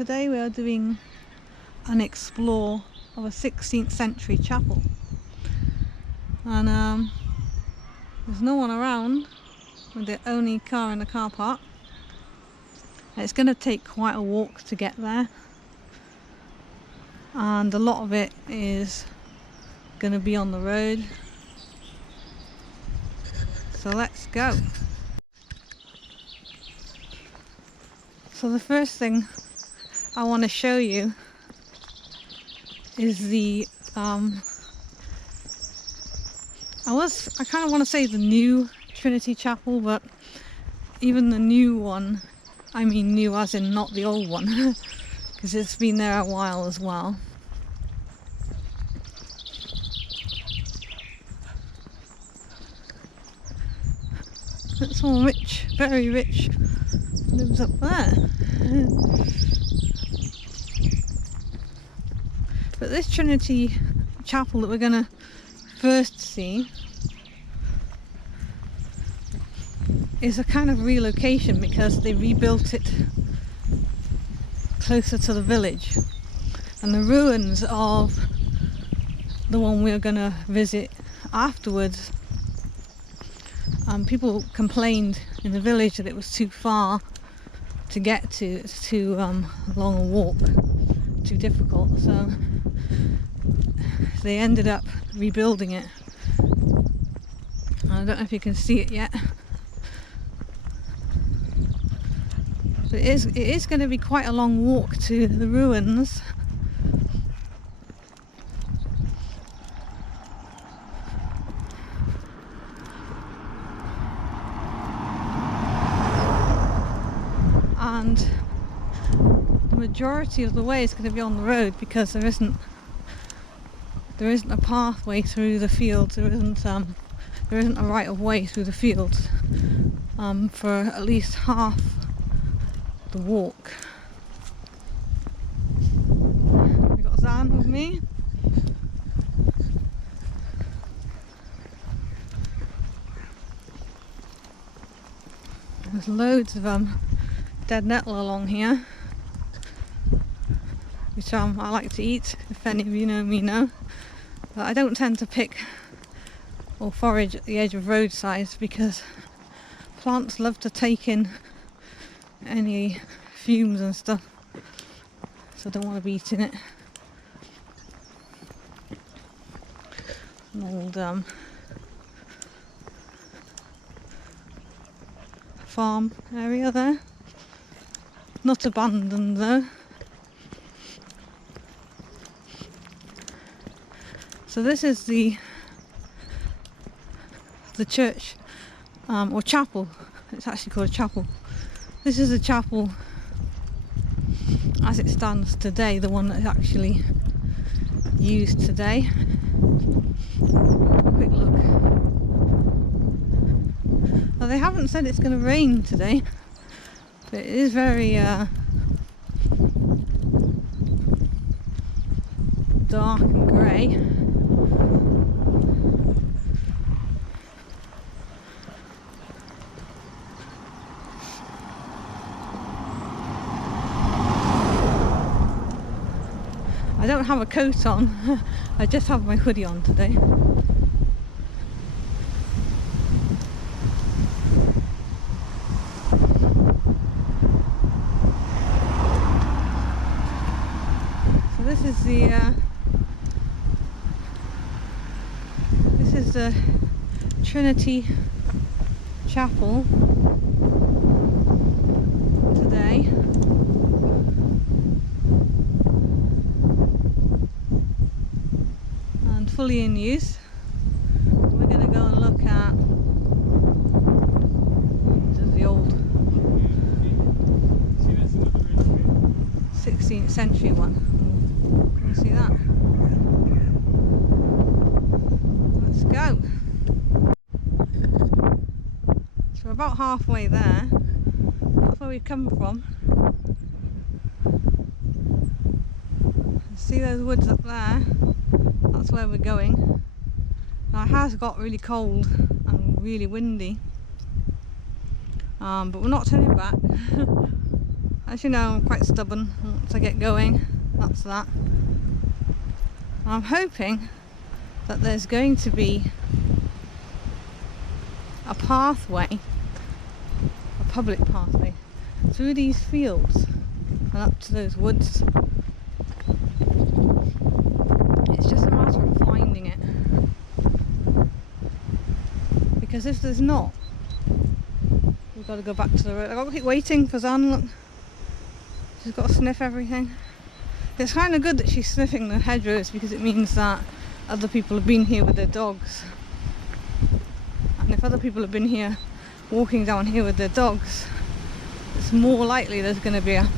today we are doing an explore of a 16th century chapel, and there's no one around with the only car in the car park. It's going to take quite a walk to get there, and a lot of it is going to be on the road, so let's go. So the first thing I want to show you is the I kind of want to say the new Trinity Chapel, but even the new one, I mean new as in not the old one, because it's been there a while as well. Someone rich, very rich, lives up there. But this Trinity Chapel that we're going to first see is a kind of relocation because they rebuilt it closer to the village, and the ruins of the one we're going to visit afterwards, people complained in the village that it was too far to get to. It's too long a walk, too difficult, so they ended up rebuilding it. I don't know if you can see it yet, but it is going to be quite a long walk to the ruins. And the majority of the way is going to be on the road because there isn't a pathway through the fields. There isn't a right of way through the fields for at least half the walk. We got Zan with me. There's loads of dead nettle along here, which I like to eat. If any of you know me know, but I don't tend to pick or forage at the edge of roadsides because plants love to take in any fumes and stuff, so I don't want to be eating it. An old farm area there, not abandoned though. So this is the church or chapel. It's actually called a chapel. This is the chapel as it stands today, the one that's actually used today. Quick look. Now they haven't said it's going to rain today, but it is very dark and grey. I don't have a coat on, I just have my hoodie on today. So this is the Trinity Chapel today. Fully in use. We're going to go and look at the old 16th century one. Can you see that? Let's go. So we're about halfway there. That's where we've come from. See those woods up there? That's where we're going. Now it has got really cold and really windy, but we're not turning back. As you know, I'm quite stubborn. Once I get going, that's that. I'm hoping that there's going to be a pathway, a public pathway, through these fields and up to those woods. It's just a matter of finding it. Because if there's not, we've got to go back to the road. I've got to keep waiting for Zan. Look, she's got to sniff everything. It's kind of good that she's sniffing the hedgerows because it means that other people have been here with their dogs. And if other people have been here, walking down here with their dogs, it's more likely there's going to be a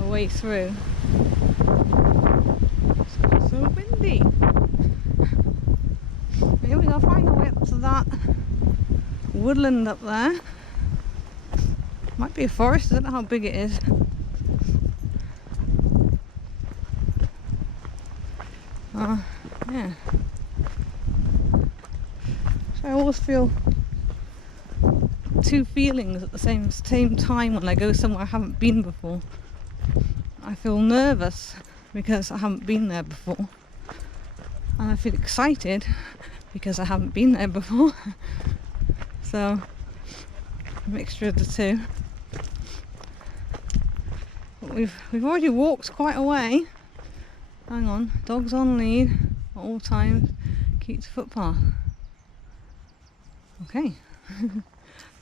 way through. It's so windy. Here we go, find our way up to that woodland up there. Might be a forest, I don't know how big it is. Yeah. So I always feel two feelings at the same time when I go somewhere I haven't been before. I feel nervous because I haven't been there before, and I feel excited because I haven't been there before. So a mixture of the two. But we've already walked quite a way. Hang on, dogs on lead at all times. Keep the footpath. Okay.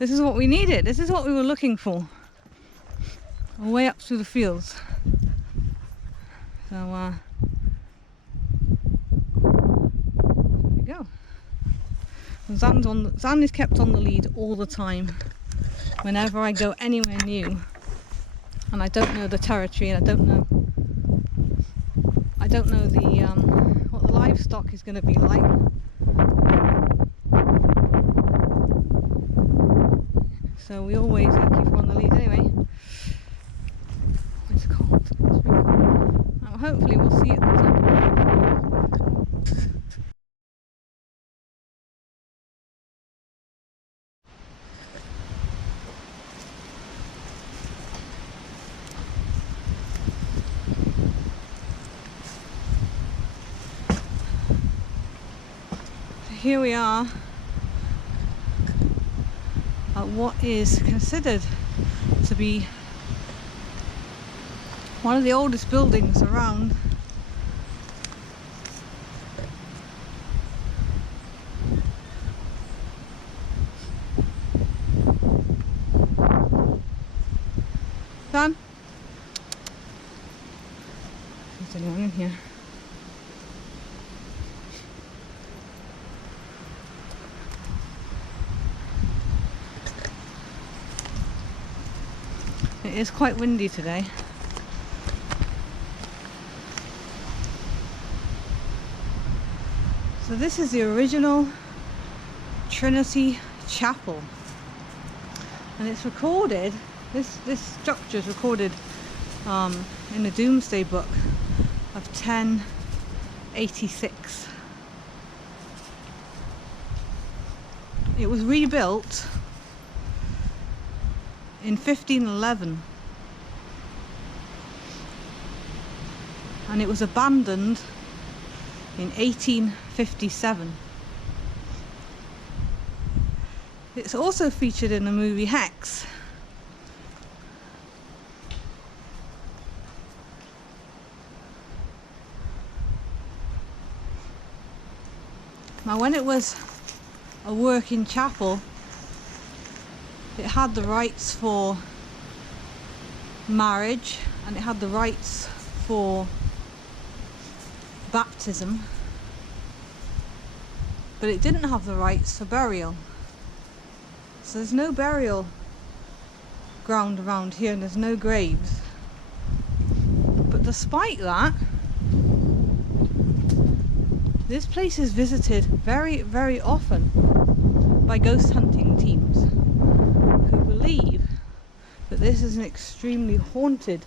This is what we needed. This is what we were looking for. A way up through the fields. So here we go. Zan is kept on the lead all the time. Whenever I go anywhere new, and I don't know the territory, and I don't know the what the livestock is going to be like. So we always keep her on the lead anyway. It's cold. It's really cold. Now, hopefully we'll see it at the top. Here we are at what is considered to be one of the oldest buildings around. Dan? Is there anyone in here? It is quite windy today. So this is the original Trinity Chapel, and it's recorded, this structure is recorded in the Domesday Book of 1086. It was rebuilt in 1511, and it was abandoned in 1857. It's also featured in the movie Hex. Now, when it was a working chapel, it had the rights for marriage, and it had the rights for baptism, but it didn't have the rights for burial. So there's no burial ground around here, and there's no graves. But despite that, this place is visited very, very often by ghost hunting teams who believe that this is an extremely haunted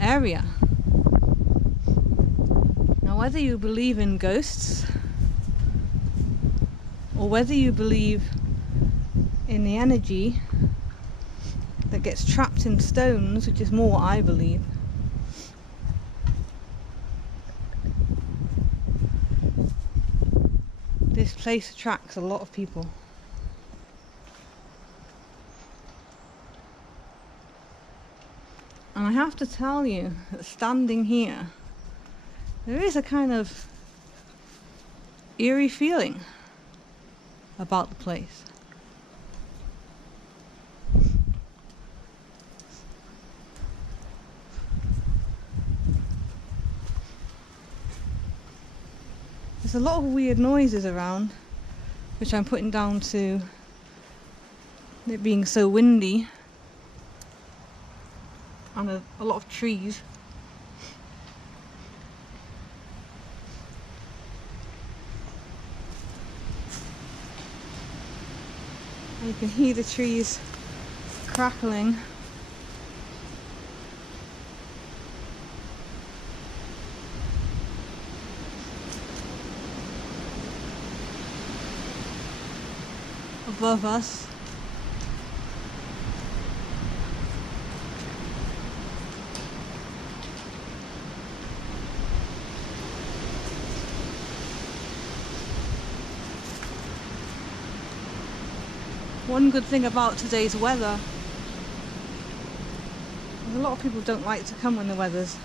area. Now, whether you believe in ghosts or whether you believe in the energy that gets trapped in stones, which is more what I believe. This place attracts a lot of people. And I have to tell you that standing here, there is a kind of eerie feeling about the place. There's a lot of weird noises around, which I'm putting down to it being so windy and a lot of trees. And you can hear the trees crackling. Above us. One good thing about today's weather is a lot of people don't like to come when the weather's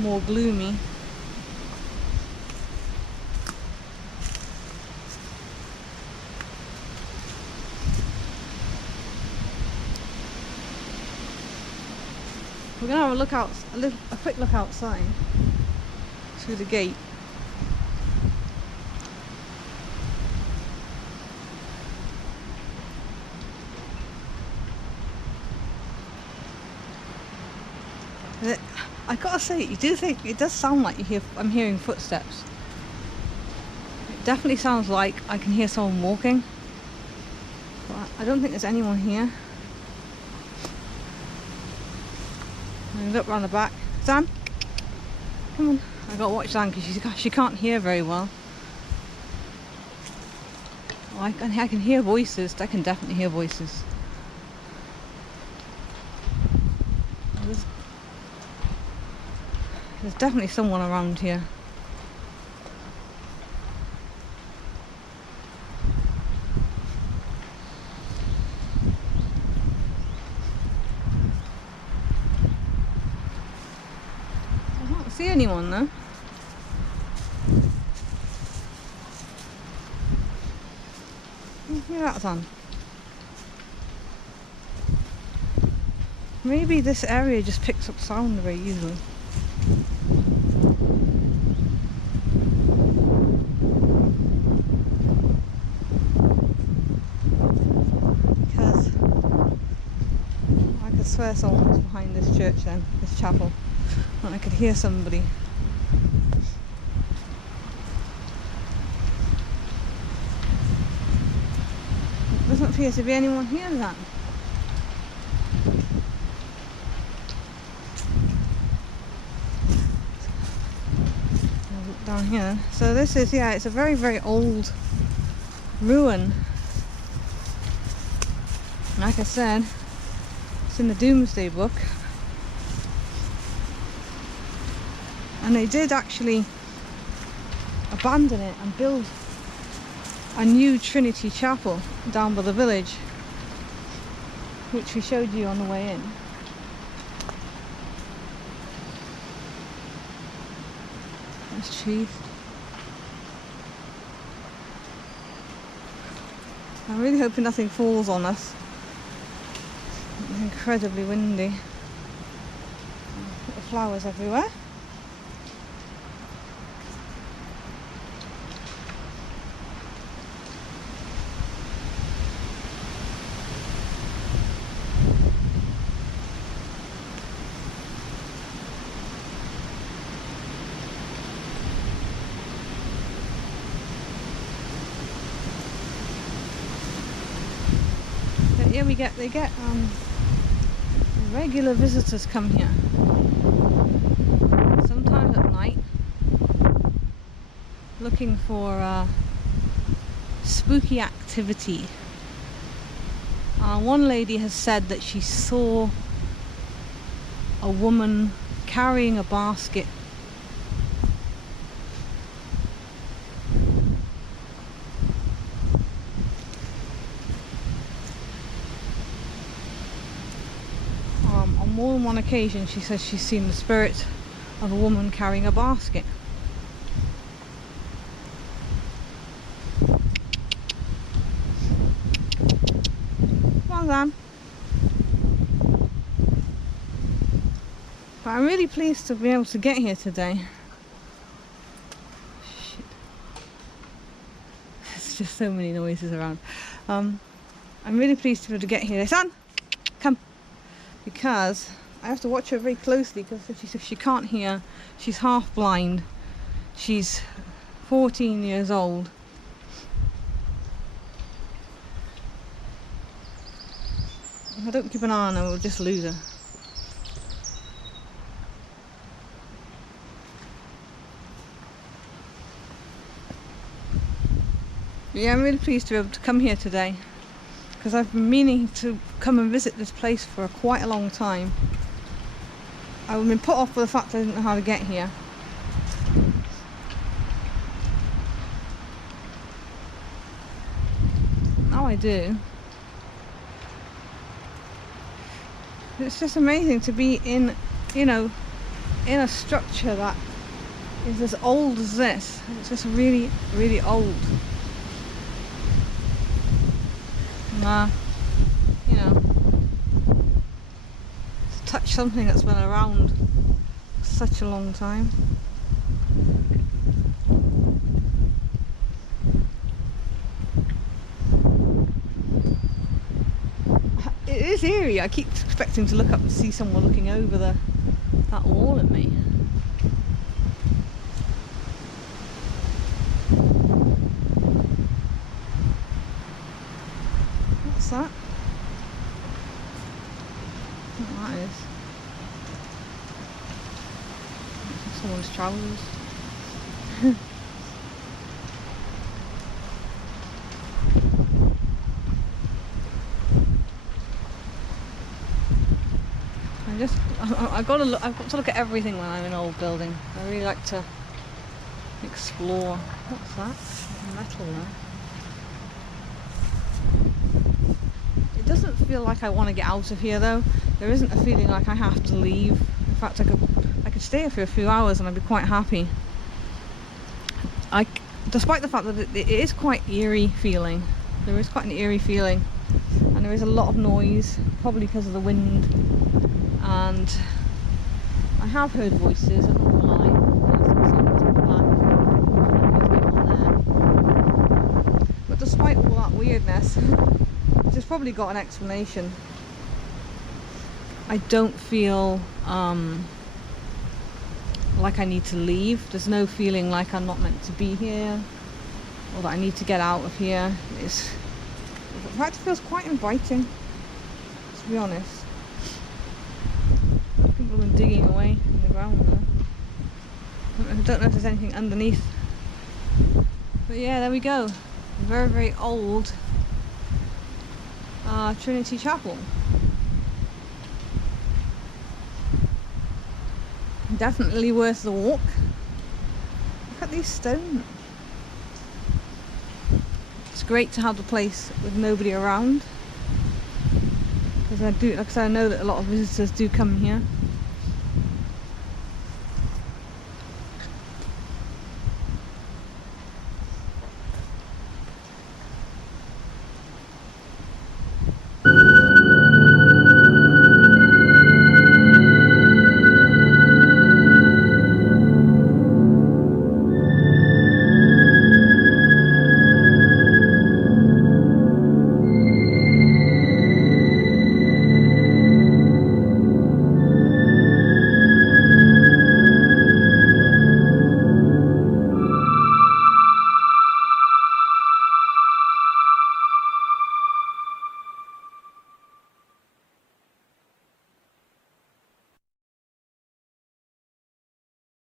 more gloomy. We're gonna have a quick look outside through the gate. I gotta say, you do think it does sound like I'm hearing footsteps. It definitely sounds like I can hear someone walking, but I don't think there's anyone here. I look round the back. Dan, come on. I gotta watch Dan because she can't hear very well. Oh, I can hear voices. I can definitely hear voices. There's definitely someone around here. I can't see anyone though. Yeah, that's on. Maybe this area just picks up sound very easily. Because I could swear someone was behind this church then, this chapel, and I could hear somebody. There doesn't appear to be anyone here then. Down here. So this is, yeah, it's a very, very old ruin. Like I said, it's in the Doomsday Book. And they did actually abandon it and build a new Trinity chapel down by the village, which we showed you on the way in. There's trees. I'm really hoping nothing falls on us. It's incredibly windy. Little flowers everywhere. Yeah, they get regular visitors come here. Sometimes at night, looking for spooky activity One lady has said that she saw a woman carrying a basket. On more than one occasion she says she's seen the spirit of a woman carrying a basket. Well done. But I'm really pleased to be able to get here today. Shit. There's just so many noises around. I'm really pleased to be able to get here. Son, come. Because I have to watch her very closely, because if she can't hear, she's half blind. She's 14 years old. If I don't keep an eye on her, we'll just lose her. But yeah, I'm really pleased to be able to come here today, because I've been meaning to come and visit this place for quite a long time. I've been put off by the fact I didn't know how to get here. Now I do. It's just amazing to be in, in a structure that is as old as this. It's just really, really old. To touch something that's been around for such a long time. It is eerie. I keep expecting to look up and see someone looking over that wall at me. What's that? What that is? Someone's trousers. I've got to look at everything when I'm in an old building. I really like to explore. What's that? Metal there. It doesn't feel like I want to get out of here though. There isn't a feeling like I have to leave. In fact, I could stay here for a few hours and I'd be quite happy. Despite the fact that it is quite eerie feeling. There is quite an eerie feeling, and there is a lot of noise, probably because of the wind. And I have heard voices, I'm not gonna lie. But despite all that weirdness, which has probably got an explanation, I don't feel like I need to leave. There's no feeling like I'm not meant to be here, or that I need to get out of here. In fact, it feels quite inviting, to be honest. People have been digging away in the ground there. I don't know if there's anything underneath. But yeah, there we go. Very, very old Trinity Chapel. Definitely worth the walk. Look at these stones. It's great to have the place with nobody around, because like I said, I know that a lot of visitors do come here.